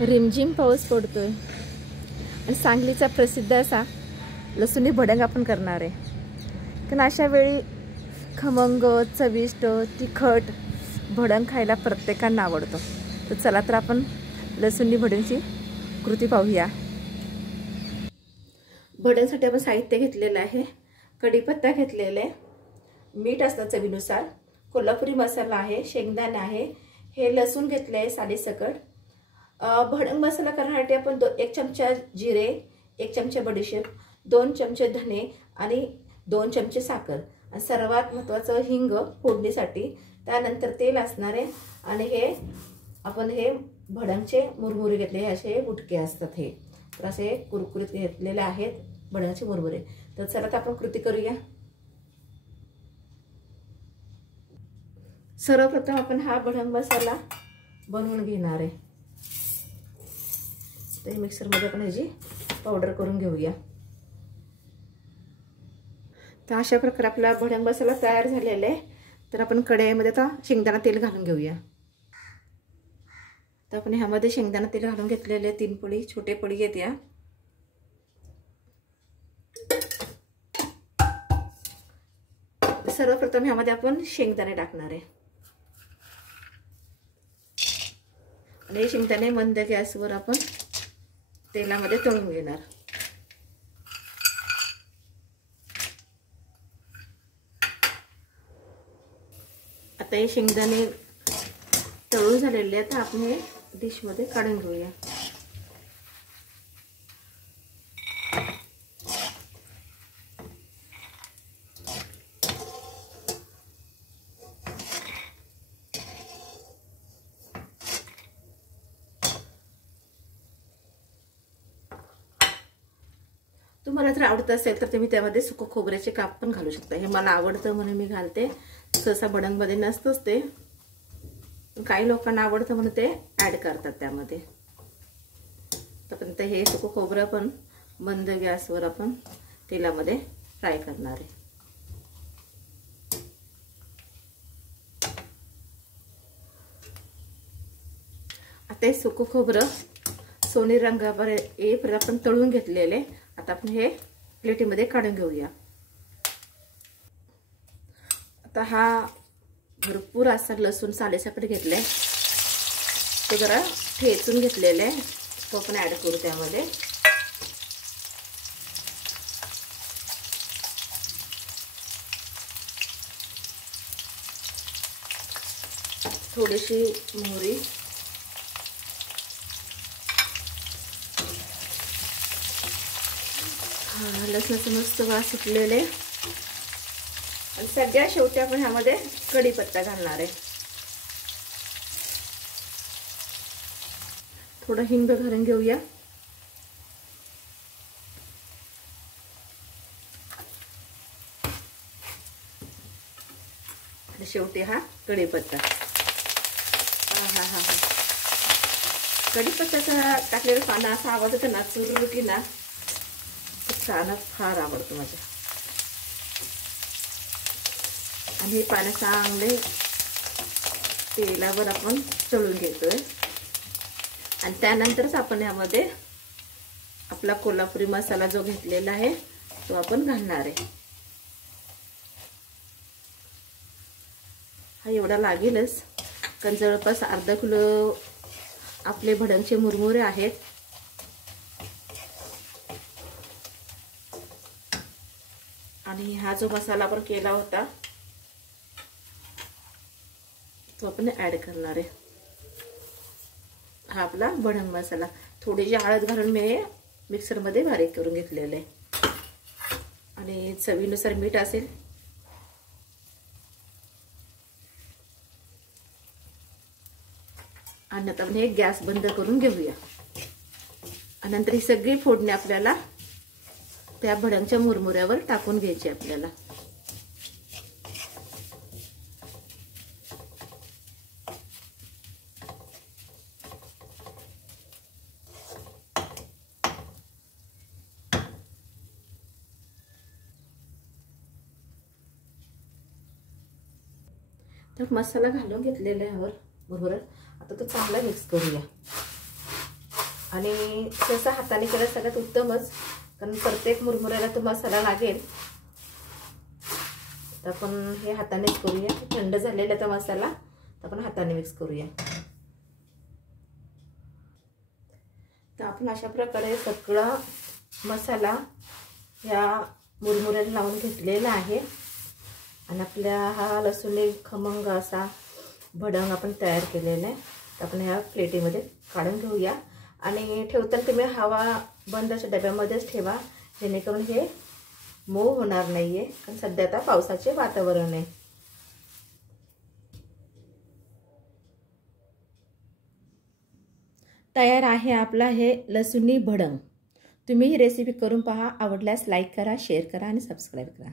रिमझिम पाऊस पडतोय आणि सांगलीचा प्रसिद्ध असा लसुणी भडंग आपण करणार आहे। कारण अशा वेळी खमंग चविष्ट तिखट भडंग खायला प्रत्येकांना आवडतो। तर चला तर आपण लसुणी भडंगची कृती पाहूया। भडंगसाठी आपण साहित्य घेतलेलं आहे, कढीपत्ता घेतलेला आहे, मीठ असतं चवीनुसार, कोल्हापुरी मसाला आहे, शेंगदाणे आहे, हे लसूण घेतले आहे सालीसकट। भडंग मसाला करण्यासाठी आपण 1 चमचा जिरे, 1 चमचा बडीशेप, 2 चमचे धने आणि 2 चमचे साखर आणि सर्वात महत्त्वाचं हिंग फोडणीसाठी। त्यानंतर तेल असणार आहे आणि हे आपण हे भडंगचे मुरमुरे घेतले, असे गुटके असतात हे, तर असे कुरकुरीत घेतलेले आहेत भडंगाचे मुरमुरे। तर चला तर आपण कृती करूया। सर्वप्रथम आपण हा भडंग मसाला बनवून घेणार आहे। तर मिक्सर मध्ये आपण ह्याची पावडर करून घेऊया। तर अशा प्रकारे आपला भडंग मसाला तयार झालेला आहे। तर आपण कढईमध्ये आता शेंगदाणा तेल घालून घेऊया। तर आपण ह्यामध्ये शेंगदाणा तेल घालून घेतलेले 3 पळी, छोटे पळी आहेत या। सर्वप्रथम ह्यामध्ये आपण शेंगदाणे टाकणार आहे आणि हे शेंगदाणे मंद गॅसवर आपण तेलामध्ये तळून घेणार। आता हे शेंगदाणे तळून झालेले आहेत, आपण हे डिश मध्ये काढून घेऊया। तुम्हाला जर आवडत असेल तर तुम्ही त्यामध्ये सुकं खोबऱ्याचे काप पण घालू शकता। हे मला आवडतं म्हणून मी घालते, सहसा भडंगमध्ये नसतंच ते, काही लोकांना आवडतं म्हणून ते ऍड करतात त्यामध्ये। तर हे सुकं खोबरं पण मंद गॅसवर आपण तेलामध्ये फ्राय करणार आहे। आता हे सुकं खोबरं सोनेरी रंगावर येईपर्यंत आपण तळून घेतलेले। आता आपण हे प्लेटीमध्ये काढून घेऊया। आता हा भरपूर असा लसूण सालीसकट घेतलाय, तो जरा ठेचून घेतलेला आहे, तो आपण ऍड करू त्यामध्ये। थोडीशी मोहरी, लसणाचं मस्त वास सुटलेले आणि सगळ्या शेवटी आपण ह्यामध्ये कढीपत्ता घालणार आहे। थोडं हिंग घालून घेऊया। आणि शेवटी हा कढीपत्ता। कढीपत्त्याचा टाकलेला पानं असा आवाज येतो ना, चुररू की ना, खाणं फार आवडतं माझ्या। आणि हे पानं चांगले तेलावर आपण तळून घेतोय आणि त्यानंतरच आपण यामध्ये आपला कोल्हापुरी मसाला जो घेतलेला आहे तो आपण घालणार आहे। हा एवढा लागेलच, कारण जवळपास अर्धा किलो आपले भडंगचे मुरमुरे आहेत। आणि हा जो मसाला आपण केला होता तो आपण ऍड करणार आहे। हा आपला भडंग मसाला, थोडीशी हळद घालून मी मिक्सर मध्ये बारीक करून घेतलेले आणि चवीनुसार मीठ असेल। आणि आता आपण हे गॅस बंद करून घेऊया आणि नंतर ही सगळी फोडणी आपल्याला त्या भडंगच्या मुरमुऱ्यावर टाकून घ्यायची आपल्याला। तर मसाला घालून घेतलेला आहे बरोबर। आता तो चांगला मिक्स करूया। आणि सहसा हाताने केलं सगळ्यात उत्तमच, कारण प्रत्येक मुरमुऱ्याला तो मसाला लागेल. तर आपण हे हातानेच करूया. थंड झालेला तो मसाला आपण हाताने मिक्स करूया. तर आपण अशा प्रकारे सगळा मसाला ह्या मुरमुऱ्याला लावून घेतलेला आहे. आणि आपल्या हा लसूण खमंग असा भडंग आपण तयार केलेला आहे. तर आपण ह्या प्लेटीमध्ये काढून घेऊया. आणि ठेवताना तुम्ही हवा बंद अशा डब्यामध्येच ठेवा, जेणेकरून हे मऊ होणार नाही आहे, कारण सध्या आता पावसाचे वातावरण आहे. तयार आहे आपला हे लसूणी भडंग. तुम्ही ही रेसिपी करून पहा. आवडल्यास लाईक करा, शेअर करा आणि सबस्क्राईब करा.